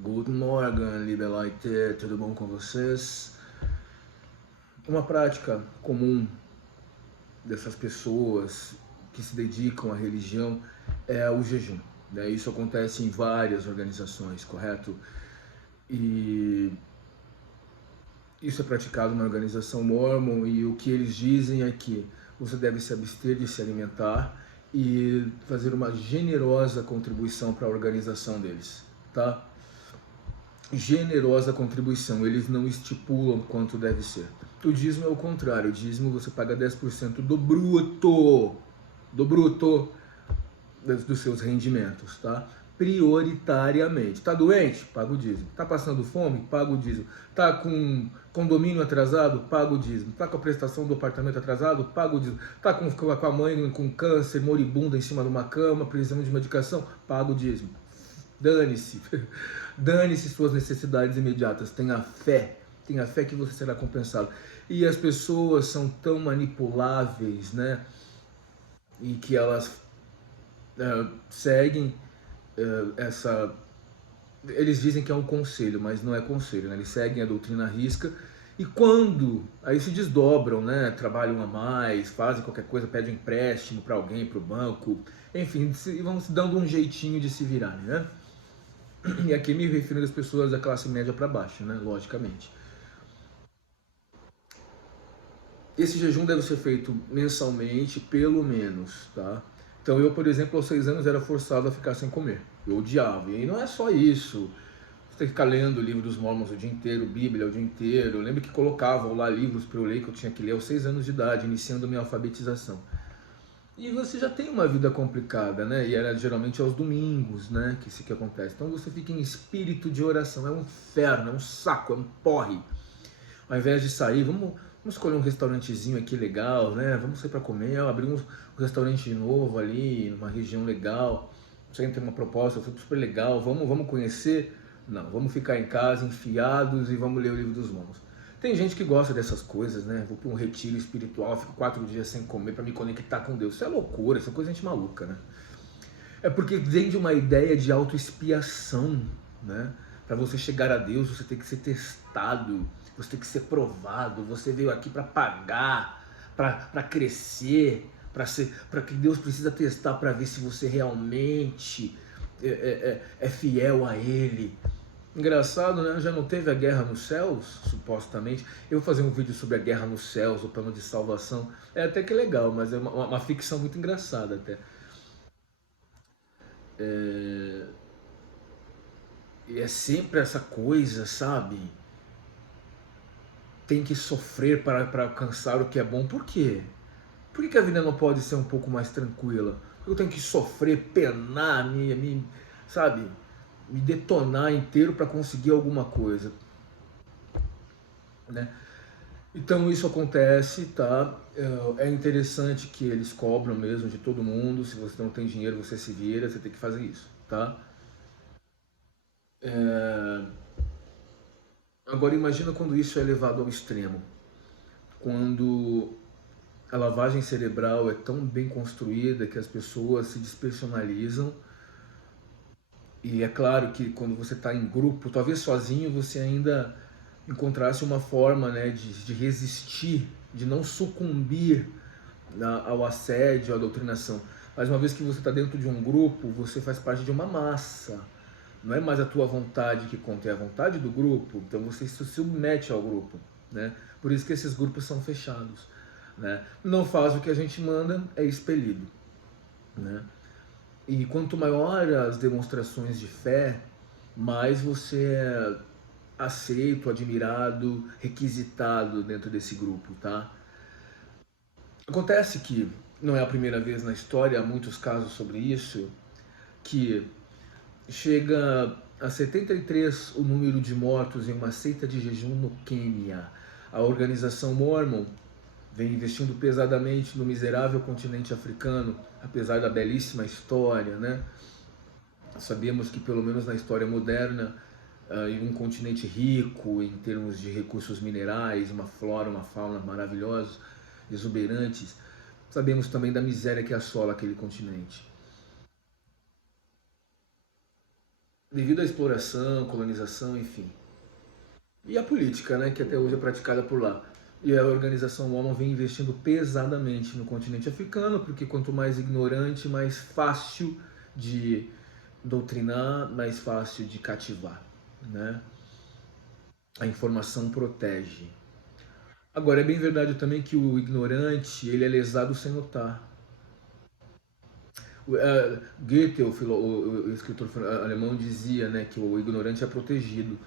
Guten Morgen, liebe Leute, tudo bom com vocês? Uma prática comum dessas pessoas que se dedicam à religião é o jejum, né? Isso acontece em várias organizações, correto? E isso é praticado na organização Mormon e o que eles dizem é que você deve se abster de se alimentar e fazer uma generosa contribuição para a organização deles, tá? Generosa contribuição, eles não estipulam quanto deve ser. O dízimo é o contrário, o dízimo você paga 10% do bruto dos seus rendimentos, tá? Prioritariamente. Tá doente? Paga o dízimo. Tá passando fome? Paga o dízimo. Tá com condomínio atrasado? Paga o dízimo. Tá com a prestação do apartamento atrasado? Paga o dízimo. Tá com a mãe com câncer, moribunda em cima de uma cama, precisando de medicação? Paga o dízimo. Dane-se. Dane-se suas necessidades imediatas. Tenha fé. Tenha fé que você será compensado. E as pessoas são tão manipuláveis, né? E que elas seguem essa. Eles dizem que é um conselho, mas não é conselho, né? Eles seguem a doutrina à risca e quando aí se desdobram, né? Trabalham a mais, fazem qualquer coisa, pedem um empréstimo para alguém, para o banco, enfim, vão se dando um jeitinho de se virarem, né? E aqui me refiro às pessoas da classe média para baixo, né? Logicamente. Esse jejum deve ser feito mensalmente, pelo menos, tá? Então eu, por exemplo, aos 6 anos era forçado a ficar sem comer. Eu odiava. E aí não é só isso. Você tem que ficar lendo o livro dos Mormons o dia inteiro, Bíblia o dia inteiro. Eu lembro que colocavam lá livros para eu ler que eu tinha que ler aos 6 anos de idade, iniciando minha alfabetização. E você já tem uma vida complicada, né? E era geralmente aos domingos, né? Que isso que acontece. Então você fica em espírito de oração. É um inferno, é um saco, é um porre. Ao invés de sair, vamos escolher um restaurantezinho aqui legal, né? Vamos sair para comer, abrir um restaurante novo ali, numa região legal. Você tem uma proposta super legal, vamos conhecer? Não, vamos ficar em casa, enfiados e vamos ler o livro dos Mormons. Tem gente que gosta dessas coisas, né? Vou para um retiro espiritual, fico 4 dias sem comer para me conectar com Deus. Isso é loucura, isso é coisa de gente maluca, né? É porque vem de uma ideia de autoexpiação, né? Para você chegar a Deus, você tem que ser testado, você tem que ser provado, você veio aqui para pagar, para crescer, para que Deus precisa testar para ver se você realmente é fiel a Ele. Engraçado, né? Já não teve a guerra nos céus, supostamente. Eu vou fazer um vídeo sobre a guerra nos céus, o plano de salvação. É até que legal, mas é uma ficção muito engraçada até. É, E é sempre essa coisa, sabe? Tem que sofrer para alcançar o que é bom. Por quê? Por que a vida não pode ser um pouco mais tranquila? Eu tenho que sofrer, penar, sabe? Me detonar inteiro para conseguir alguma coisa, né? Então isso acontece, tá? É interessante que eles cobram mesmo de todo mundo. Se você não tem dinheiro, você se vira, você tem que fazer isso, tá? É... Agora imagina quando isso é levado ao extremo. Quando a lavagem cerebral é tão bem construída que as pessoas se despersonalizam. E é claro que quando você está em grupo, talvez sozinho você ainda encontrasse uma forma, né, de resistir, de não sucumbir ao assédio, à doutrinação. Mas uma vez que você está dentro de um grupo, você faz parte de uma massa. Não é mais a tua vontade que conta, é a vontade do grupo. Então você se submete ao grupo, né? Por isso que esses grupos são fechados, né? Não faz o que a gente manda, é expelido, né? E quanto maior as demonstrações de fé, mais você é aceito, admirado, requisitado dentro desse grupo, tá? Acontece que não é a primeira vez na história, há muitos casos sobre isso, que chega a 73 o número de mortos em uma seita de jejum no Quênia. A organização Mormon vem investindo pesadamente no miserável continente africano, apesar da belíssima história, né? Sabemos que pelo menos na história moderna, em um continente rico em termos de recursos minerais, uma flora, uma fauna maravilhosos, exuberantes, sabemos também da miséria que assola aquele continente. devido à exploração, colonização, enfim. E a política, né, que até hoje é praticada por lá. E a organização ONU vem investindo pesadamente no continente africano, porque quanto mais ignorante, mais fácil de doutrinar, mais fácil de cativar, né? A informação protege. Agora, é bem verdade também que o ignorante, ele é lesado sem notar. Goethe, o escritor alemão, dizia, né, que o ignorante é protegido.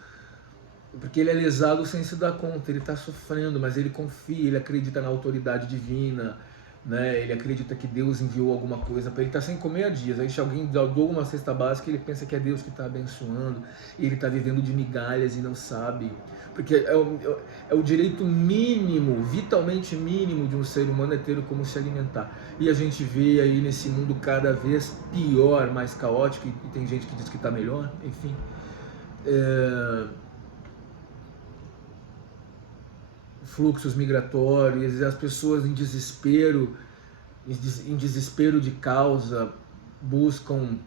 Porque ele é lesado sem se dar conta, ele está sofrendo, mas ele confia, ele acredita na autoridade divina, né? Ele acredita que Deus enviou alguma coisa para ele. Está sem comer há dias, aí se alguém deu uma cesta básica, ele pensa que é Deus que está abençoando, e ele está vivendo de migalhas e não sabe. Porque é o direito mínimo, vitalmente mínimo de um ser humano é ter como se alimentar. E a gente vê aí nesse mundo cada vez pior, mais caótico, e tem gente que diz que está melhor, enfim. Fluxos migratórios, e as pessoas em desespero de causa, buscam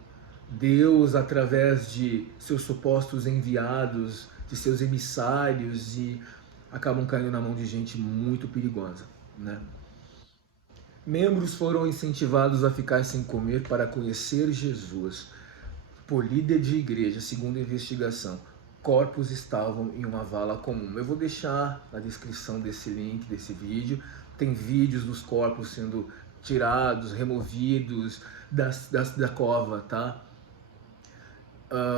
Deus através de seus supostos enviados, de seus emissários, e acabam caindo na mão de gente muito perigosa, né? Membros foram incentivados a ficar sem comer para conhecer Jesus por líder de igreja, segundo a investigação. Corpos estavam em uma vala comum. Eu vou deixar na descrição desse link, desse vídeo. Tem vídeos dos corpos sendo tirados, removidos da cova, tá?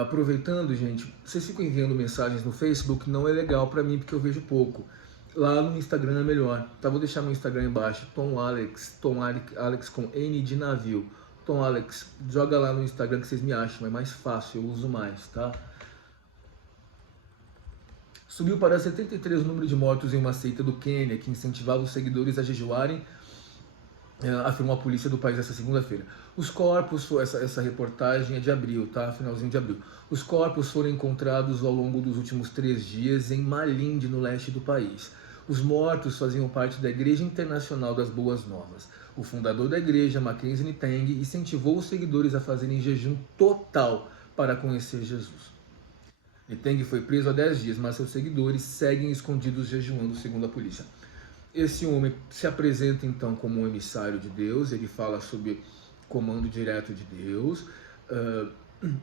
Aproveitando, gente, vocês ficam enviando mensagens no Facebook, não é legal para mim porque eu vejo pouco. Lá no Instagram é melhor, tá? Vou deixar meu Instagram embaixo, Tom Alex com N de navio. Tom Alex, joga lá no Instagram que vocês me acham, é mais fácil, eu uso mais, tá? Subiu para 73 o número de mortos em uma seita do Quênia que incentivava os seguidores a jejuarem, afirmou a polícia do país essa segunda-feira. Os corpos, essa reportagem é de abril, tá? Finalzinho de abril. Os corpos foram encontrados ao longo dos últimos 3 dias em Malindi, no leste do país. Os mortos faziam parte da Igreja Internacional das Boas Novas. O fundador da igreja, Mackenzie Nteng, incentivou os seguidores a fazerem jejum total para conhecer Jesus. Nteng foi preso há 10 dias, mas seus seguidores seguem escondidos jejuando, segundo a polícia. Esse homem se apresenta então como um emissário de Deus, ele fala sobre comando direto de Deus,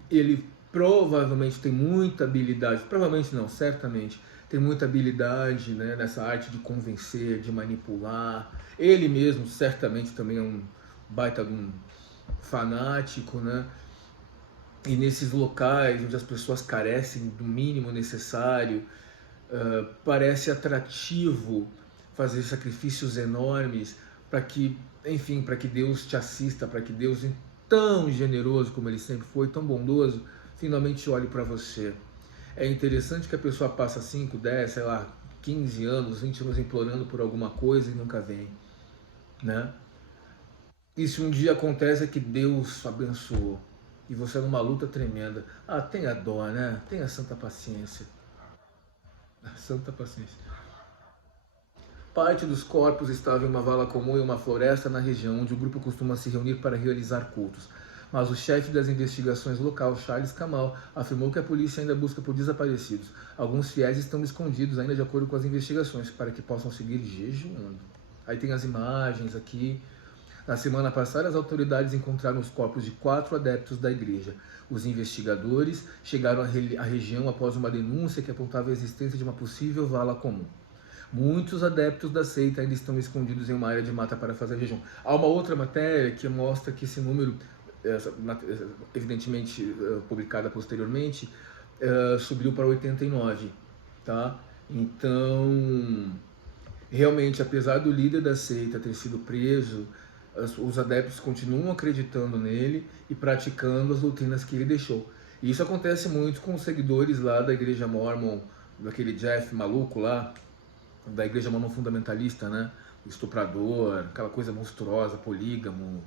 ele provavelmente tem muita habilidade, provavelmente não, certamente, tem muita habilidade, né, nessa arte de convencer, de manipular. Ele mesmo certamente também é um baita de um fanático, né? E nesses locais onde as pessoas carecem do mínimo necessário, parece atrativo fazer sacrifícios enormes para que, enfim, para que Deus te assista, para que Deus, tão generoso como ele sempre foi, tão bondoso, finalmente olhe para você. É interessante que a pessoa passa 5, 10, sei lá, 15 anos, 20 anos implorando por alguma coisa e nunca vem, né? E se um dia acontece é que Deus abençoou e você é numa luta tremenda, tenha dó, né? Tenha santa paciência. Santa paciência. Parte dos corpos estava em uma vala comum em uma floresta na região onde o grupo costuma se reunir para realizar cultos. Mas o chefe das investigações local, Charles Kamal, afirmou que a polícia ainda busca por desaparecidos. Alguns fiéis estão escondidos ainda de acordo com as investigações, para que possam seguir jejuando. Aí tem as imagens aqui. Na semana passada, as autoridades encontraram os corpos de 4 adeptos da igreja. Os investigadores chegaram à região após uma denúncia que apontava a existência de uma possível vala comum. Muitos adeptos da seita ainda estão escondidos em uma área de mata para fazer jejum. Há uma outra matéria que mostra que esse número, evidentemente publicada posteriormente, subiu para 89, tá? Então, realmente, apesar do líder da seita ter sido preso, os adeptos continuam acreditando nele e praticando as doutrinas que ele deixou. E isso acontece muito com os seguidores lá da igreja Mormon, daquele Jeff maluco lá, da igreja Mormon fundamentalista, né? O estuprador, aquela coisa monstruosa, polígamo.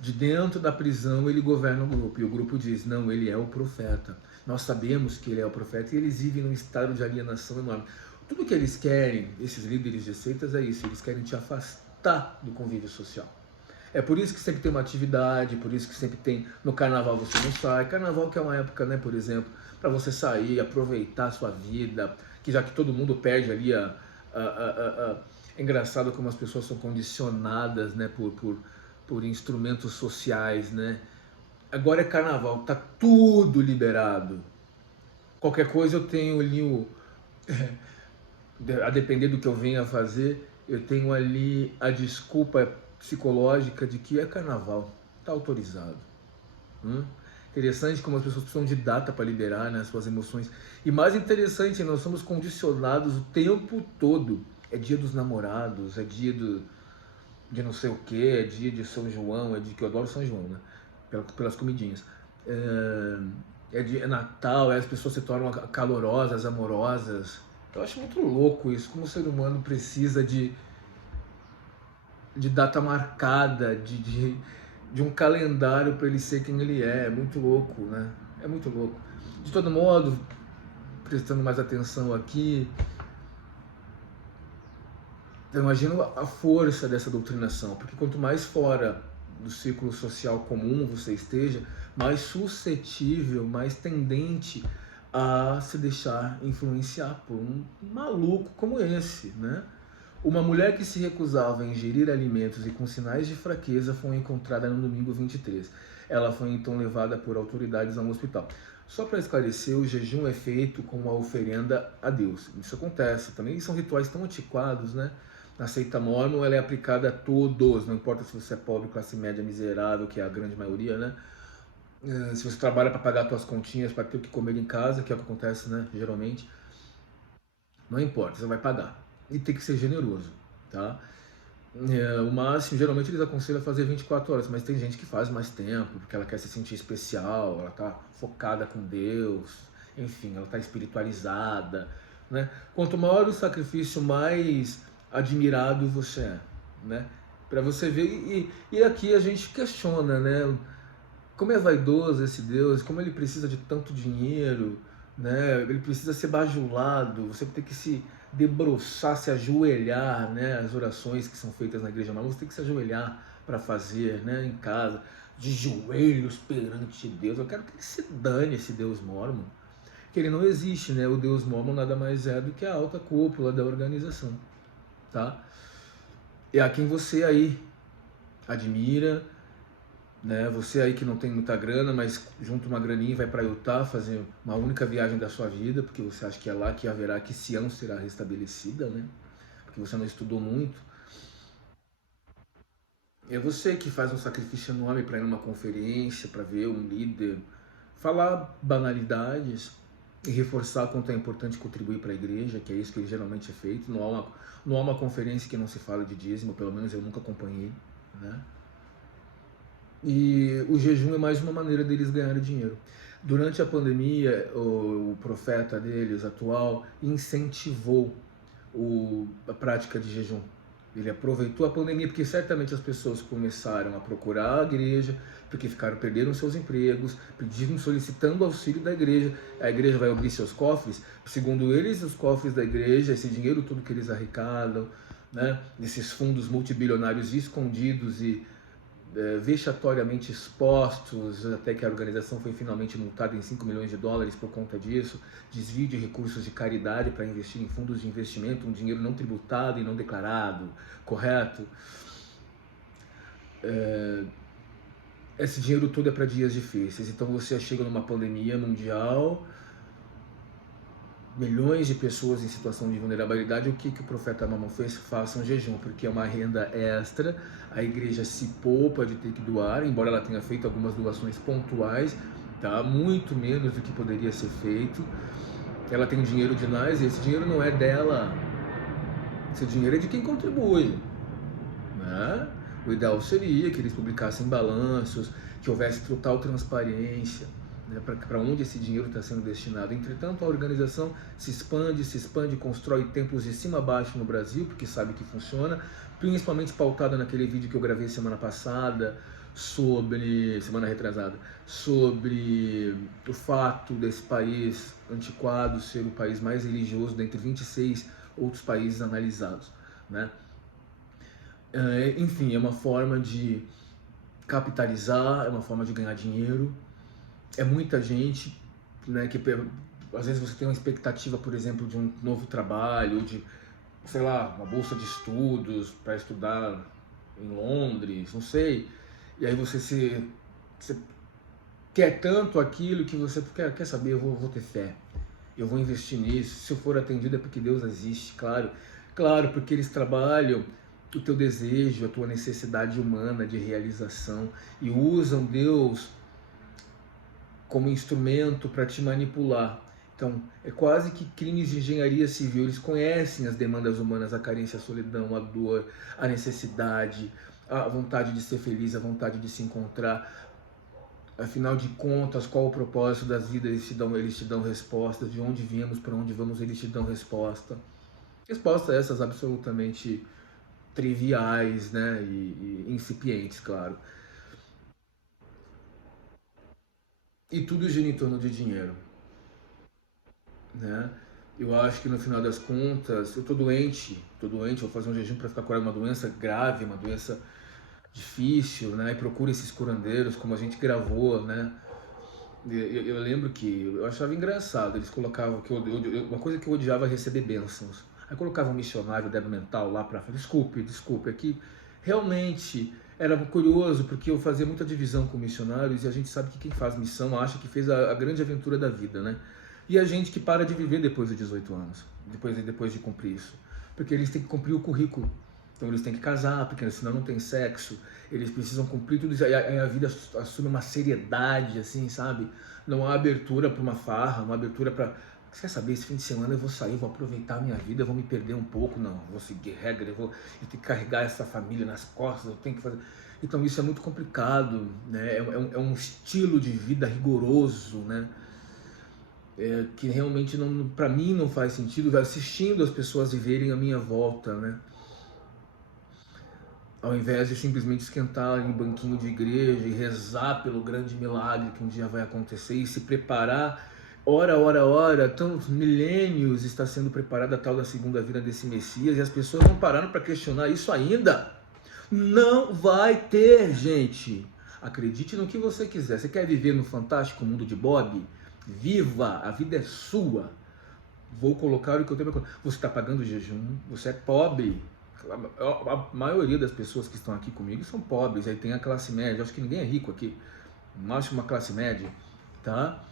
De dentro da prisão ele governa o grupo, e o grupo diz, não, ele é o profeta. Nós sabemos que ele é o profeta, e eles vivem num estado de alienação enorme. Tudo que eles querem, esses líderes de seitas, é isso, eles querem te afastar do convívio social. É por isso que sempre tem uma atividade, por isso que sempre tem, no carnaval você não sai. Carnaval que é uma época, né, por exemplo, para você sair, aproveitar a sua vida, que já que todo mundo perde ali é engraçado como as pessoas são condicionadas, né, por instrumentos sociais, né? Agora é carnaval, tá tudo liberado. Qualquer coisa eu tenho ali a depender do que eu venha a fazer, eu tenho ali a desculpa psicológica de que é carnaval, tá autorizado. Interessante como as pessoas precisam de data para liberar, né, suas emoções. E mais interessante, nós somos condicionados o tempo todo. É dia dos namorados, é dia de não sei o que, é dia de São João, é dia que eu adoro São João, né? Pelas comidinhas. É Natal, as pessoas se tornam calorosas, amorosas. Eu acho muito louco isso, como o ser humano precisa de data marcada, de um calendário para ele ser quem ele é. É muito louco, né? É muito louco. De todo modo, prestando mais atenção aqui, eu imagino a força dessa doutrinação, porque quanto mais fora do círculo social comum você esteja, mais suscetível, mais tendente a se deixar influenciar por um maluco como esse, né? Uma mulher que se recusava a ingerir alimentos e com sinais de fraqueza foi encontrada no domingo 23. Ela foi então levada por autoridades a um hospital. Só para esclarecer, o jejum é feito com uma oferenda a Deus. Isso acontece também, são rituais tão antiquados, né? Na seita mórmon, ela é aplicada a todos, não importa se você é pobre, classe média, miserável, que é a grande maioria, né? Se você trabalha para pagar suas continhas, para ter o que comer em casa, que é o que acontece, né? Geralmente, não importa, você vai pagar. E tem que ser generoso, tá? O máximo, geralmente eles aconselham a fazer 24 horas, mas tem gente que faz mais tempo, porque ela quer se sentir especial, ela tá focada com Deus, enfim, ela tá espiritualizada, né? Quanto maior o sacrifício, mais admirado você é, né? Para você ver, e aqui a gente questiona, né? Como é vaidoso esse Deus, como ele precisa de tanto dinheiro, né? Ele precisa ser bajulado, você tem que se debruçar, se ajoelhar, né? As orações que são feitas na igreja, mas você tem que se ajoelhar para fazer, né? Em casa, de joelhos perante Deus. Eu quero que ele se dane esse Deus mórmon, que ele não existe, né? O Deus mórmon nada mais é do que a alta cúpula da organização, tá? É a quem você aí admira, né? Você aí que não tem muita grana, mas junta uma graninha e vai para Utah fazer uma única viagem da sua vida, porque você acha que é lá que haverá, que Sião será restabelecida, né? Porque você não estudou muito. É você que faz um sacrifício enorme para ir numa conferência, para ver um líder, falar banalidades e reforçar quanto é importante contribuir para a igreja, que é isso que geralmente é feito. Não há uma conferência que não se fala de dízimo, pelo menos eu nunca acompanhei, né? E o jejum é mais uma maneira deles ganharem dinheiro. Durante a pandemia, o profeta deles, atual, incentivou a prática de jejum. Ele aproveitou a pandemia porque certamente as pessoas começaram a procurar a igreja, porque perderam seus empregos, pedindo, solicitando auxílio da igreja. A igreja vai abrir seus cofres, segundo eles, os cofres da igreja, esse dinheiro todo que eles arrecadam, né, esses fundos multibilionários escondidos e vexatoriamente expostos, até que a organização foi finalmente multada em 5 milhões de dólares por conta disso, desvio de recursos de caridade para investir em fundos de investimento, um dinheiro não tributado e não declarado, correto? Esse dinheiro todo é para dias difíceis, então você chega numa pandemia mundial, milhões de pessoas em situação de vulnerabilidade. O que o profeta Mamon fez? Faça um jejum, porque é uma renda extra, a igreja se poupa de ter que doar, embora ela tenha feito algumas doações pontuais, tá? Muito menos do que poderia ser feito. Ela tem dinheiro de nós e esse dinheiro não é dela, esse dinheiro é de quem contribui, né? O ideal seria que eles publicassem balanços, que houvesse total transparência, né, para onde esse dinheiro está sendo destinado. Entretanto, a organização se expande, constrói templos de cima a baixo no Brasil, porque sabe que funciona, principalmente pautada naquele vídeo que eu gravei semana passada, semana retrasada, sobre o fato desse país antiquado ser o país mais religioso dentre 26 outros países analisados, né? Enfim, é uma forma de capitalizar, é uma forma de ganhar dinheiro. É muita gente, né, que às vezes você tem uma expectativa, por exemplo, de um novo trabalho, de, sei lá, uma bolsa de estudos para estudar em Londres, não sei. E aí você quer tanto aquilo que você quer saber, vou ter fé. Eu vou investir nisso. Se eu for atendido é porque Deus existe, claro. Claro, porque eles trabalham o teu desejo, a tua necessidade humana de realização e usam Deus como instrumento para te manipular. Então, é quase que crimes de engenharia civil. Eles conhecem as demandas humanas, a carência, a solidão, a dor, a necessidade, a vontade de ser feliz, a vontade de se encontrar. Afinal de contas, qual o propósito das vidas? Eles te dão respostas. De onde viemos, para onde vamos, eles te dão resposta. Respostas essas absolutamente triviais, né? E incipientes, claro. E tudo gira em torno de dinheiro, né? Eu acho que no final das contas, eu tô doente, vou fazer um jejum para ficar curado de uma doença grave, uma doença difícil, né? E procura esses curandeiros, como a gente gravou, né? Eu lembro que eu achava engraçado, eles colocavam que uma coisa que eu odiava é receber bênçãos. Aí colocava um missionário débil mental lá para falar, desculpe, aqui realmente era curioso porque eu fazia muita divisão com missionários e a gente sabe que quem faz missão acha que fez a grande aventura da vida, né? E a gente que para de viver depois de 18 anos, depois de cumprir isso, porque eles têm que cumprir o currículo. Então eles têm que casar, porque senão não tem sexo. Eles precisam cumprir tudo isso. Aí a vida assume uma seriedade, assim, sabe? Não há abertura para uma farra, uma abertura para... Você quer saber, esse fim de semana eu vou sair, vou aproveitar a minha vida, eu vou me perder um pouco. Não, vou seguir regra, eu tenho que carregar essa família nas costas, eu tenho que fazer... Então isso é muito complicado, né? É um estilo de vida rigoroso, né? Que realmente, não, para mim, não faz sentido, assistindo as pessoas viverem à minha volta, né? Ao invés de simplesmente esquentar em um banquinho de igreja e rezar pelo grande milagre que um dia vai acontecer e se preparar, ora, tantos milênios está sendo preparada a tal da segunda vinda desse Messias e as pessoas não pararam para questionar isso ainda. Não vai ter, gente. Acredite no que você quiser. Você quer viver no fantástico mundo de Bob? Viva, a vida é sua. Vou colocar o que eu tenho. Você está pagando jejum, você é pobre. A maioria das pessoas que estão aqui comigo são pobres, aí tem a classe média, acho que ninguém é rico aqui, mais uma classe média, tá?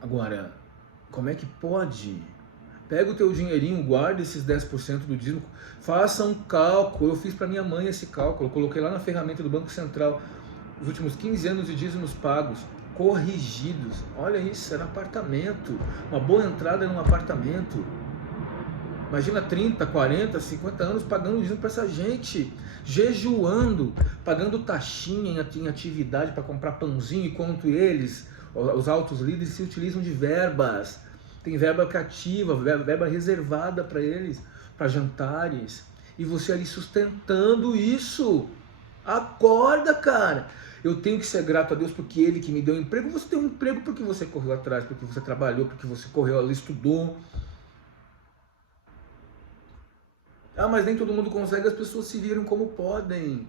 Agora, como é que pode? Pega o teu dinheirinho, guarda esses 10% do dízimo, faça um cálculo. Eu fiz para minha mãe esse cálculo, eu coloquei lá na ferramenta do Banco Central os últimos 15 anos de dízimos pagos, corrigidos. Olha isso, era apartamento, uma boa entrada num apartamento. Imagina 30, 40, 50 anos pagando dízimo para essa gente, jejuando, pagando taxinha em atividade para comprar pãozinho, enquanto eles, os altos líderes, se utilizam de verbas. Tem verba cativa, verba reservada para eles, para jantares. E você ali sustentando isso. Acorda, cara. Eu tenho que ser grato a Deus porque Ele que me deu um emprego. Você tem um emprego porque você correu atrás, porque você trabalhou, porque você correu, estudou. Ah, mas nem todo mundo consegue, as pessoas se viram como podem.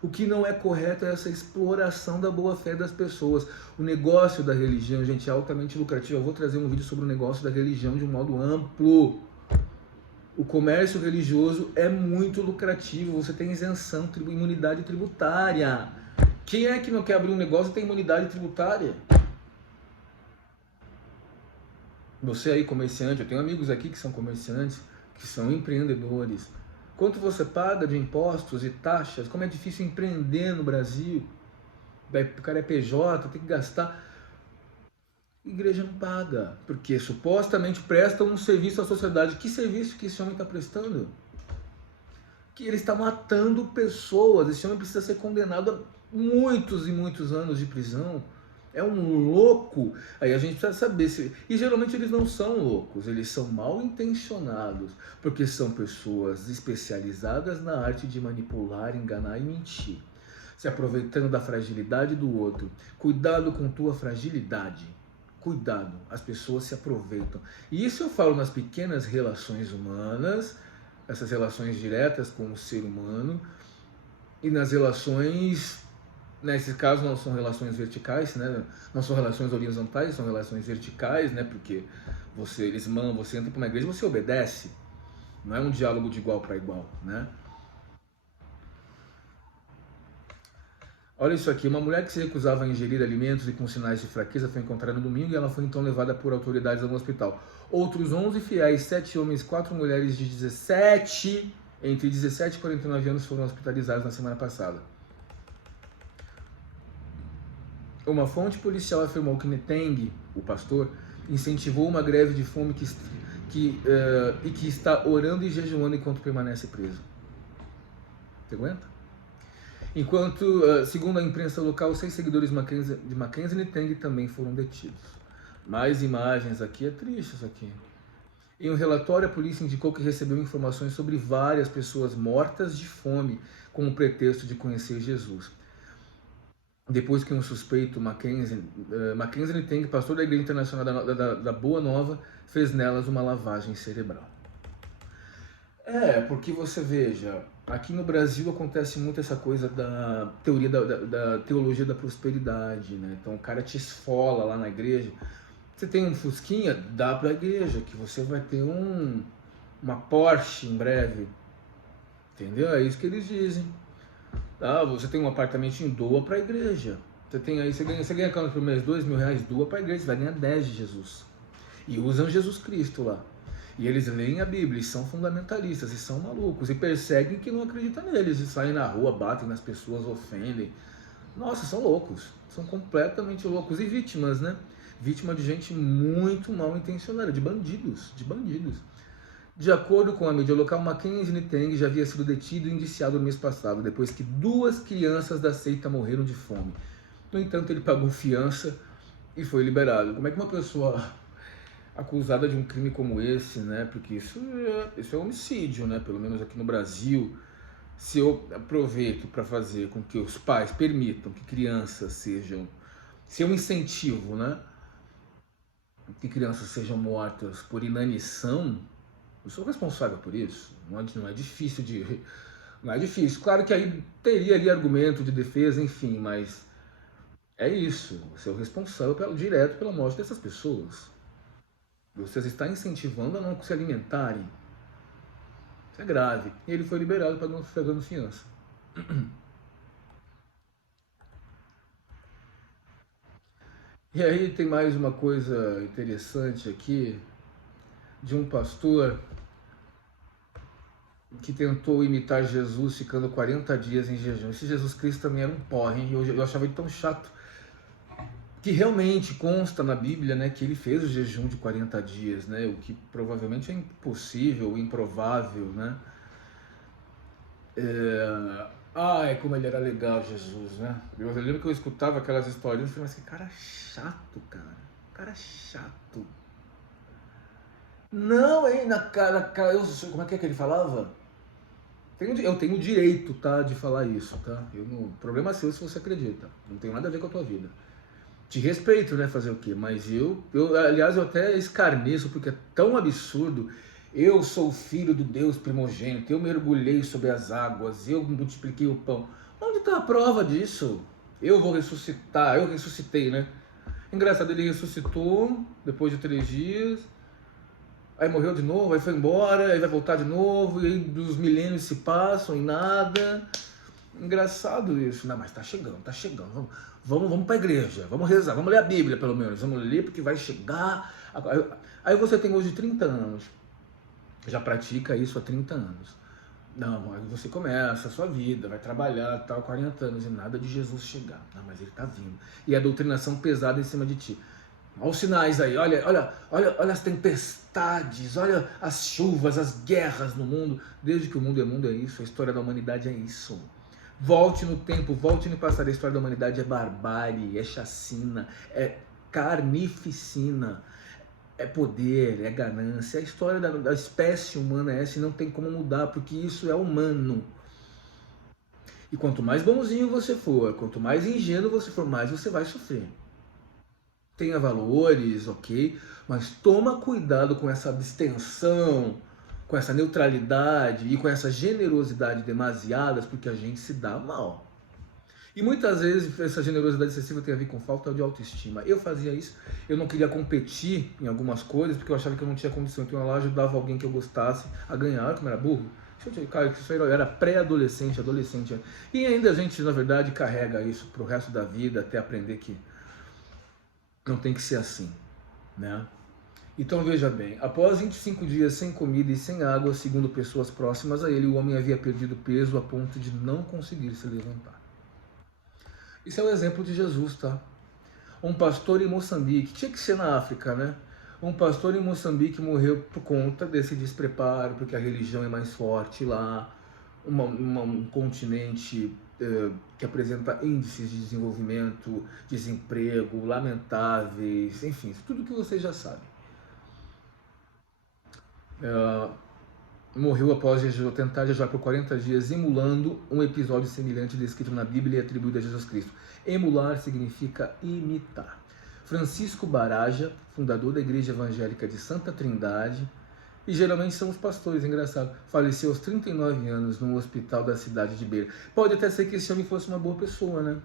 O que não é correto é essa exploração da boa-fé das pessoas. O negócio da religião, gente, é altamente lucrativo. Eu vou trazer um vídeo sobre o negócio da religião de um modo amplo. O comércio religioso é muito lucrativo. Você tem isenção, imunidade tributária. Quem é que não quer abrir um negócio e tem imunidade tributária? Você aí, comerciante, eu tenho amigos aqui que são comerciantes, que são empreendedores. Quanto você paga de impostos e taxas? Como é difícil empreender no Brasil? O cara é PJ, tem que gastar. A igreja não paga, porque supostamente presta um serviço à sociedade. Que serviço que esse homem está prestando? Que ele está matando pessoas. Esse homem precisa ser condenado a muitos e muitos anos de prisão. É um louco. Aí a gente precisa saber se... E geralmente eles não são loucos, eles são mal intencionados, porque são pessoas especializadas na arte de manipular, enganar e mentir, se aproveitando da fragilidade do outro. Cuidado com tua fragilidade. Cuidado, as pessoas se aproveitam. E isso eu falo nas pequenas relações humanas, essas relações diretas com o ser humano, E nas relações, nesse caso não são relações verticais, né? Não são relações horizontais, são relações verticais, né? Porque eles mandam, você entra para uma igreja, você obedece. Não é um diálogo de igual para igual, né? Olha isso aqui, uma mulher que se recusava a ingerir alimentos e com sinais de fraqueza foi encontrada no domingo e ela foi então levada por autoridades ao hospital. Outros 11 fiéis, 7 homens, 4 mulheres de 17, entre 17 e 49 anos foram hospitalizados na semana passada. Uma fonte policial afirmou que Neteng, o pastor, incentivou uma greve de fome e que está orando e jejuando enquanto permanece preso. Você aguenta? Enquanto, segundo a imprensa local, 6 seguidores de Mackenzie Neteng também foram detidos. Mais imagens aqui, é triste isso aqui. Em um relatório, a polícia indicou que recebeu informações sobre várias pessoas mortas de fome com o pretexto de conhecer Jesus. Depois que um suspeito, Mackenzie Neteng, pastor da Igreja Internacional da Boa Nova, fez nelas uma lavagem cerebral. Porque você veja, aqui no Brasil acontece muito essa coisa da teoria da teologia da prosperidade, né? Então o cara te esfola lá na igreja. Você tem um Fusquinha, dá para a igreja, que você vai ter uma Porsche em breve. Entendeu? É isso que eles dizem. Tá? Você tem um apartamentinho, doa para a igreja. Você ganha quanto por mês? R$2.000, doa para a igreja, você vai ganhar 10 de Jesus. E usam Jesus Cristo lá. E eles leem a Bíblia e são fundamentalistas, e são malucos, e perseguem quem não acredita neles, e saem na rua, batem nas pessoas, ofendem. Nossa, são loucos, são completamente loucos. E vítimas, né? Vítima de gente muito mal intencionada, de bandidos, De acordo com a mídia local, Mackenzie Neteng já havia sido detido e indiciado no mês passado, depois que 2 crianças da seita morreram de fome. No entanto, ele pagou fiança e foi liberado. Como é que uma pessoa acusada de um crime como esse, né? Porque isso é homicídio, né? Pelo menos aqui no Brasil, se eu aproveito para fazer com que os pais permitam que crianças sejam, se eu incentivo, né? Que crianças sejam mortas por inanição, eu sou responsável por isso. Não é difícil não é difícil. Claro que aí teria ali argumento de defesa, enfim, mas é isso. Você é o responsável direto pela morte dessas pessoas. Você está incentivando a não se alimentarem. Isso é grave. E ele foi liberado pagando fiança. E aí tem mais uma coisa interessante aqui, de um pastor que tentou imitar Jesus ficando 40 dias em jejum. Esse Jesus Cristo também era um porre, hein? Eu achava ele tão chato. Que realmente consta na Bíblia, né, que ele fez o jejum de 40 dias, né, o que provavelmente é impossível, improvável, né. Como ele era legal, Jesus, né. Eu lembro que eu escutava aquelas historinhas e falei, mas que cara chato, cara chato. Não, hein, como é que ele falava? Eu tenho o direito, tá, de falar isso, tá. O problema é seu se você acredita, não tem nada a ver com a tua vida. Te respeito, né, fazer o quê? Mas aliás, eu até escarneço, porque é tão absurdo. Eu sou filho do Deus primogênito, eu mergulhei sobre as águas, eu multipliquei o pão. Onde está a prova disso? Eu vou ressuscitar, eu ressuscitei, né? Engraçado, ele ressuscitou depois de 3 dias, aí morreu de novo, aí foi embora, aí vai voltar de novo, e aí os milênios se passam e nada. Engraçado isso, não, mas tá chegando, vamos pra igreja, vamos rezar, vamos ler a Bíblia pelo menos, vamos ler porque vai chegar. Aí você tem hoje 30 anos, já pratica isso há 30 anos. Não, aí você começa a sua vida, vai trabalhar, tal, 40 anos e nada de Jesus chegar. Não, mas ele tá vindo. E a doutrinação pesada em cima de ti. Olha os sinais aí, olha as tempestades, olha as chuvas, as guerras no mundo. Desde que o mundo é isso, a história da humanidade é isso. Volte no tempo, volte no passado. A história da humanidade é barbárie, é chacina, é carnificina, é poder, é ganância. A história da espécie humana é essa e não tem como mudar, porque isso é humano. E quanto mais bonzinho você for, quanto mais ingênuo você for, mais você vai sofrer. Tenha valores, ok? Mas toma cuidado com essa abstenção com essa neutralidade e com essa generosidade demasiadas, porque a gente se dá mal. E muitas vezes essa generosidade excessiva tem a ver com falta de autoestima. Eu fazia isso, eu não queria competir em algumas coisas, porque eu achava que eu não tinha condição. Então eu lá ajudava alguém que eu gostasse a ganhar, como era burro. Cara, isso aí era pré-adolescente, adolescente. E ainda a gente, na verdade, carrega isso pro resto da vida, até aprender que não tem que ser assim, né? Então veja bem, após 25 dias sem comida e sem água, segundo pessoas próximas a ele, o homem havia perdido peso a ponto de não conseguir se levantar. Isso é o exemplo de Jesus, tá? Um pastor em Moçambique, tinha que ser na África, né? Um pastor em Moçambique morreu por conta desse despreparo, porque a religião é mais forte lá, um continente que apresenta índices de desenvolvimento, desemprego lamentáveis, enfim, tudo que você já sabe. Morreu após tentar jejuar por 40 dias, emulando um episódio semelhante descrito na Bíblia e atribuído a Jesus Cristo. Emular significa imitar. Francisco Baraja, fundador da Igreja Evangélica de Santa Trindade, e geralmente são os pastores, engraçado, faleceu aos 39 anos num hospital da cidade de Beira. Pode até ser que esse homem fosse uma boa pessoa, né? Ou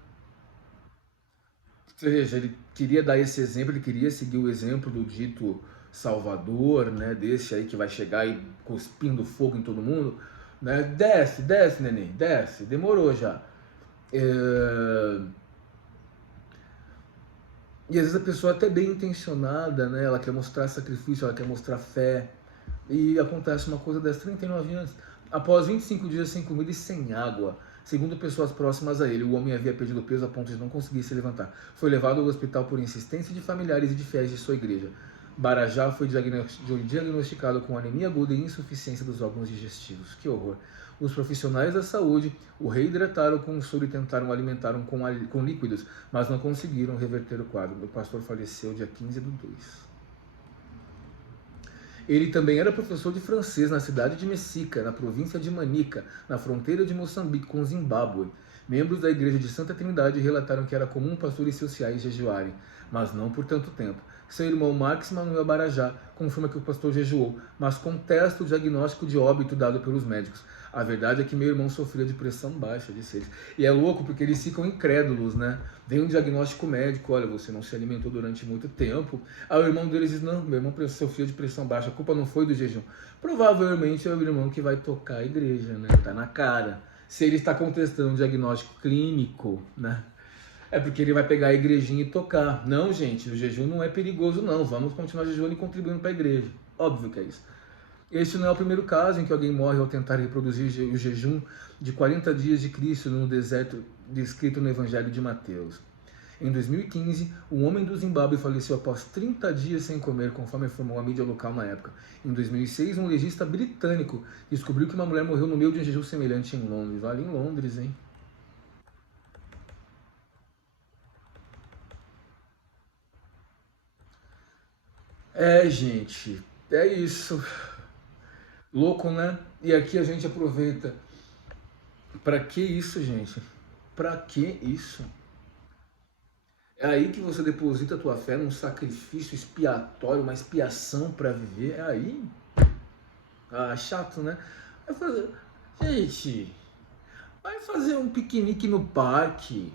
seja, ele queria dar esse exemplo, ele queria seguir o exemplo do dito Salvador, né, desse aí que vai chegar e cuspindo fogo em todo mundo, né, desce, desce, neném, desce, demorou já. E às vezes a pessoa é até bem intencionada, né, ela quer mostrar sacrifício, ela quer mostrar fé, e acontece uma coisa dessa, 39 anos, após 25 dias sem comida e sem água, segundo pessoas próximas a ele, o homem havia perdido peso a ponto de não conseguir se levantar. Foi levado ao hospital por insistência de familiares e de fiéis de sua igreja. Barajá foi diagnosticado com anemia aguda e insuficiência dos órgãos digestivos. Que horror! Os profissionais da saúde o reidrataram com soro e tentaram alimentá-lo com líquidos, mas não conseguiram reverter o quadro. O pastor faleceu dia 15/2. Ele também era professor de francês na cidade de Messica, na província de Manica, na fronteira de Moçambique com Zimbábue. Membros da igreja de Santa Trindade relataram que era comum pastores sociais jejuarem, mas não por tanto tempo. Seu irmão Marcos Manuel Barajá confirma que o pastor jejuou, mas contesta o diagnóstico de óbito dado pelos médicos. A verdade é que meu irmão sofria de pressão baixa, disse ele. E é louco porque eles ficam incrédulos, né? Vem um diagnóstico médico, olha, você não se alimentou durante muito tempo. Aí o irmão deles diz, não, meu irmão sofria de pressão baixa, a culpa não foi do jejum. Provavelmente é o irmão que vai tocar a igreja, né? Tá na cara. Se ele está contestando um diagnóstico clínico, né? É porque ele vai pegar a igrejinha e tocar. Não, gente, o jejum não é perigoso, não. Vamos continuar jejuando e contribuindo para a igreja. Óbvio que é isso. Este não é o primeiro caso em que alguém morre ao tentar reproduzir o jejum de 40 dias de Cristo no deserto descrito no Evangelho de Mateus. Em 2015, um homem do Zimbábue faleceu após 30 dias sem comer, conforme informou a mídia local na época. Em 2006, um legista britânico descobriu que uma mulher morreu no meio de um jejum semelhante em Londres. Olha, em Londres, hein? É, gente, é isso. Louco, né? E aqui a gente aproveita. Pra que isso, gente? Pra que isso? É aí que você deposita a tua fé num sacrifício expiatório, uma expiação para viver. É aí? Ah, chato, né? Vai fazer... Gente, vai fazer um piquenique no parque.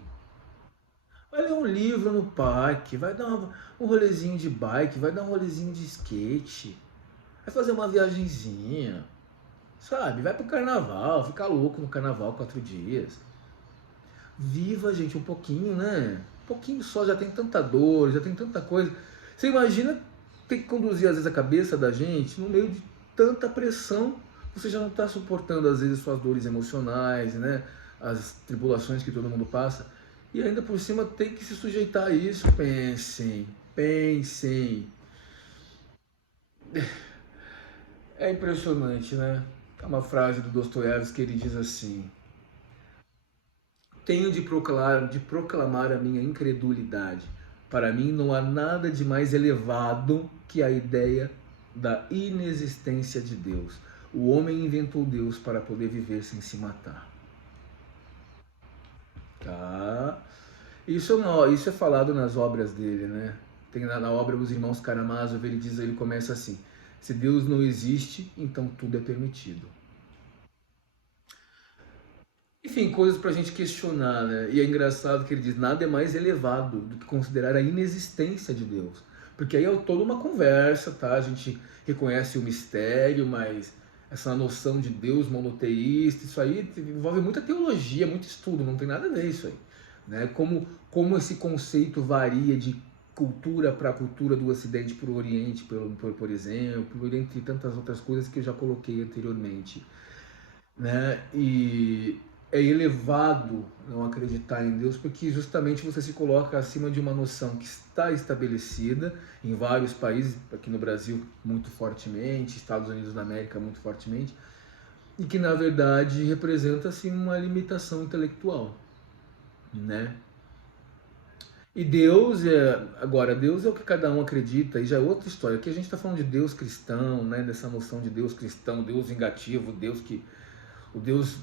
Vai ler um livro no parque. Vai dar um rolezinho de bike. Vai dar um rolezinho de skate. Vai fazer uma viagenzinha. Sabe? Vai pro carnaval. Ficar louco no carnaval 4 dias. Viva, gente, um pouquinho, né? Um pouquinho só, já tem tanta dor, já tem tanta coisa. Você imagina ter que conduzir, às vezes, a cabeça da gente no meio de tanta pressão. Você já não está suportando, às vezes, suas dores emocionais, né? As tribulações que todo mundo passa. E ainda por cima tem que se sujeitar a isso. Pensem, pensem. É impressionante, né? É uma frase do Dostoiévski que ele diz assim: tenho de proclamar a minha incredulidade. Para mim não há nada de mais elevado que a ideia da inexistência de Deus. O homem inventou Deus para poder viver sem se matar. Tá? Isso é falado nas obras dele, né? Tem na obra Os Irmãos Karamazov, ele começa assim: Se Deus não existe, então tudo é permitido. Enfim, coisas para a gente questionar, né? E é engraçado que ele diz: nada é mais elevado do que considerar a inexistência de Deus. Porque aí é toda uma conversa, tá? A gente reconhece o mistério, mas essa noção de Deus monoteísta, isso aí envolve muita teologia, muito estudo, não tem nada a ver isso aí. Né? Como esse conceito varia de cultura para cultura, do Ocidente para o Oriente, por exemplo, entre tantas outras coisas que eu já coloquei anteriormente. Né? E é elevado não acreditar em Deus porque justamente você se coloca acima de uma noção que está estabelecida em vários países, aqui no Brasil muito fortemente, Estados Unidos da América muito fortemente, e que na verdade representa assim uma limitação intelectual, né? E Deus agora Deus é o que cada um acredita, e já é outra história. Aqui a gente está falando de Deus cristão, né? Dessa noção de Deus cristão, Deus vingativo, Deus que o Deus,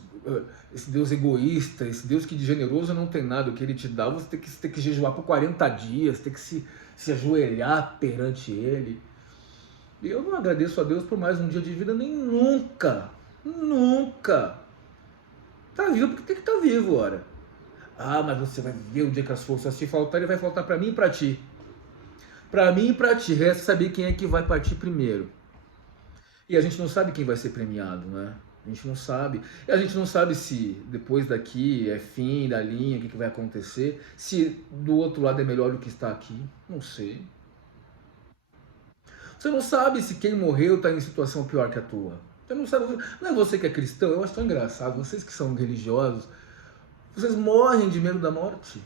esse Deus egoísta, esse Deus que de generoso não tem nada, o que ele te dá, você tem que jejuar por 40 dias, tem que se ajoelhar perante ele. E eu não agradeço a Deus por mais um dia de vida, nem nunca, nunca. Tá vivo porque tem que estar vivo, ora. Ah, mas você vai ver o dia que as forças te faltarem, vai faltar para mim e para ti. Para mim e para ti, resta saber quem é que vai partir primeiro. E a gente não sabe quem vai ser premiado, né? A gente não sabe. E a gente não sabe se depois daqui é fim da linha, o que vai acontecer. Se do outro lado é melhor do que está aqui. Não sei. Você não sabe se quem morreu está em situação pior que a tua. Você não sabe. Não é você que é cristão? Eu acho tão engraçado. Vocês que são religiosos, vocês morrem de medo da morte.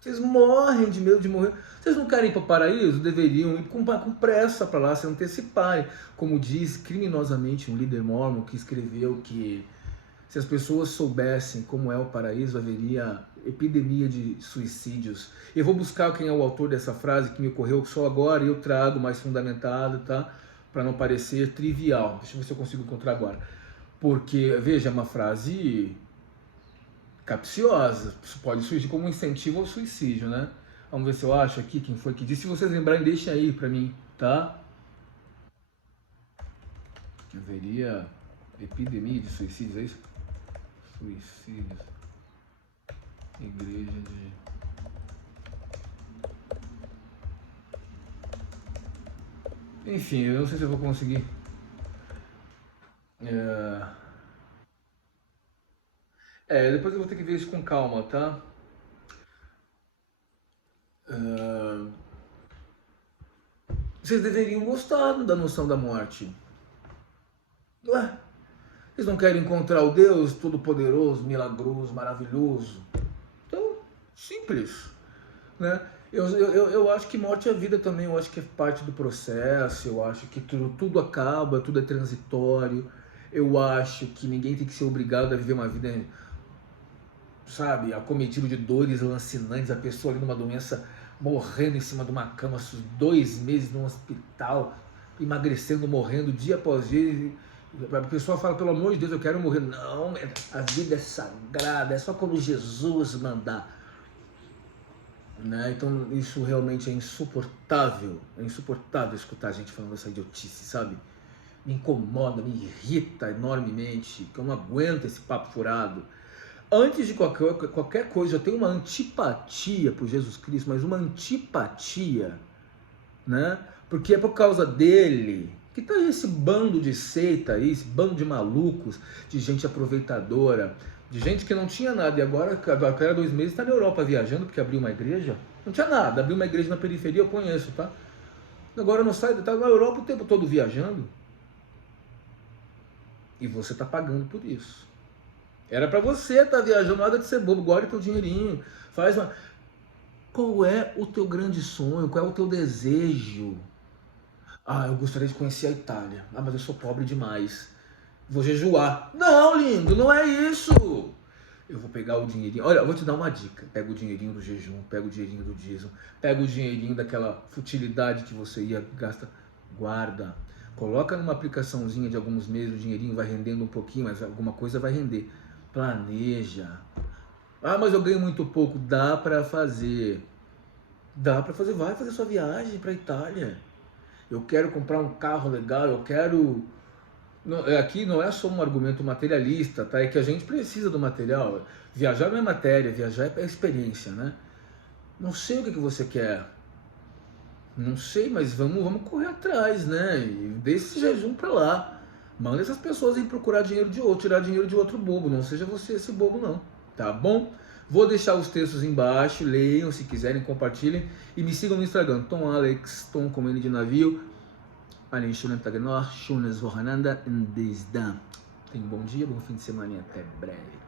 Vocês morrem de medo de morrer. Vocês não querem ir para o paraíso? Deveriam ir com pressa para lá, se anteciparem. Como diz criminosamente um líder mormon que escreveu que se as pessoas soubessem como é o paraíso, haveria epidemia de suicídios. Eu vou buscar quem é o autor dessa frase que me ocorreu só agora e eu trago mais fundamentado, tá? Para não parecer trivial. Deixa eu ver se eu consigo encontrar agora. Porque, veja, é uma frase capciosa. Isso pode surgir como um incentivo ao suicídio, né? Vamos ver se eu acho aqui quem foi que disse. Se vocês lembrarem, deixem aí pra mim, tá? Haveria epidemia de suicídios, é isso? Suicídios. Igreja de... Enfim, eu não sei se eu vou conseguir. Depois eu vou ter que ver isso com calma, tá? Vocês deveriam gostar da noção da morte. Ué, vocês não querem encontrar o Deus todo-poderoso, milagroso, maravilhoso? Então, simples, né? Eu acho que morte é vida também, eu acho que é parte do processo, eu acho que tudo acaba, tudo é transitório, eu acho que ninguém tem que ser obrigado a viver uma vida, sabe, acometido de dores lancinantes, a pessoa ali numa doença, morrendo em cima de uma cama, 2 meses no hospital, emagrecendo, morrendo dia após dia. A pessoa fala, pelo amor de Deus, eu quero morrer. Não, a vida é sagrada, é só quando Jesus mandar. Né? Então isso realmente é insuportável escutar a gente falando essa idiotice, sabe? Me incomoda, me irrita enormemente, que eu não aguento esse papo furado. Antes de qualquer coisa, eu tenho uma antipatia por Jesus Cristo, mas uma antipatia, né? Porque é por causa dele que tá esse bando de seita aí, esse bando de malucos, de gente aproveitadora, de gente que não tinha nada e agora, a cada 2 meses, está na Europa viajando porque abriu uma igreja. Não tinha nada, abriu uma igreja na periferia, eu conheço, tá? Agora não sai, tá na Europa o tempo todo viajando. E você tá pagando por isso. Era para você estar viajando, nada de ser bobo, guarda teu dinheirinho, faz uma... Qual é o teu grande sonho? Qual é o teu desejo? Ah, eu gostaria de conhecer a Itália. Ah, mas eu sou pobre demais. Vou jejuar. Não, lindo, não é isso. Eu vou pegar o dinheirinho. Olha, eu vou te dar uma dica. Pega o dinheirinho do jejum, pega o dinheirinho do dízimo, pega o dinheirinho daquela futilidade que você ia gastar. Guarda. Coloca numa aplicaçãozinha de alguns meses, o dinheirinho vai rendendo um pouquinho, mas alguma coisa vai render. Planeja. Ah, mas eu ganho muito pouco. Dá para fazer. Dá para fazer. Vai fazer sua viagem para Itália. eu quero comprar um carro legal, eu quero... Aqui não é só um argumento materialista, tá? É que a gente precisa do material. Viajar não é matéria, viajar é experiência, né? Não sei o que você quer, não sei, mas vamos correr atrás, né? E deixa esse jejum pra lá. Manda essas pessoas ir procurar dinheiro de outro, tirar dinheiro de outro bobo. Não seja você esse bobo, não. Tá bom? Vou deixar os textos embaixo, leiam se quiserem, compartilhem. E me sigam no Instagram, Tom Alex, Tom com N de navio. Além de Tagenor, Shunes Vohananda, Desdan. Tenham um bom dia, bom fim de semana e até breve.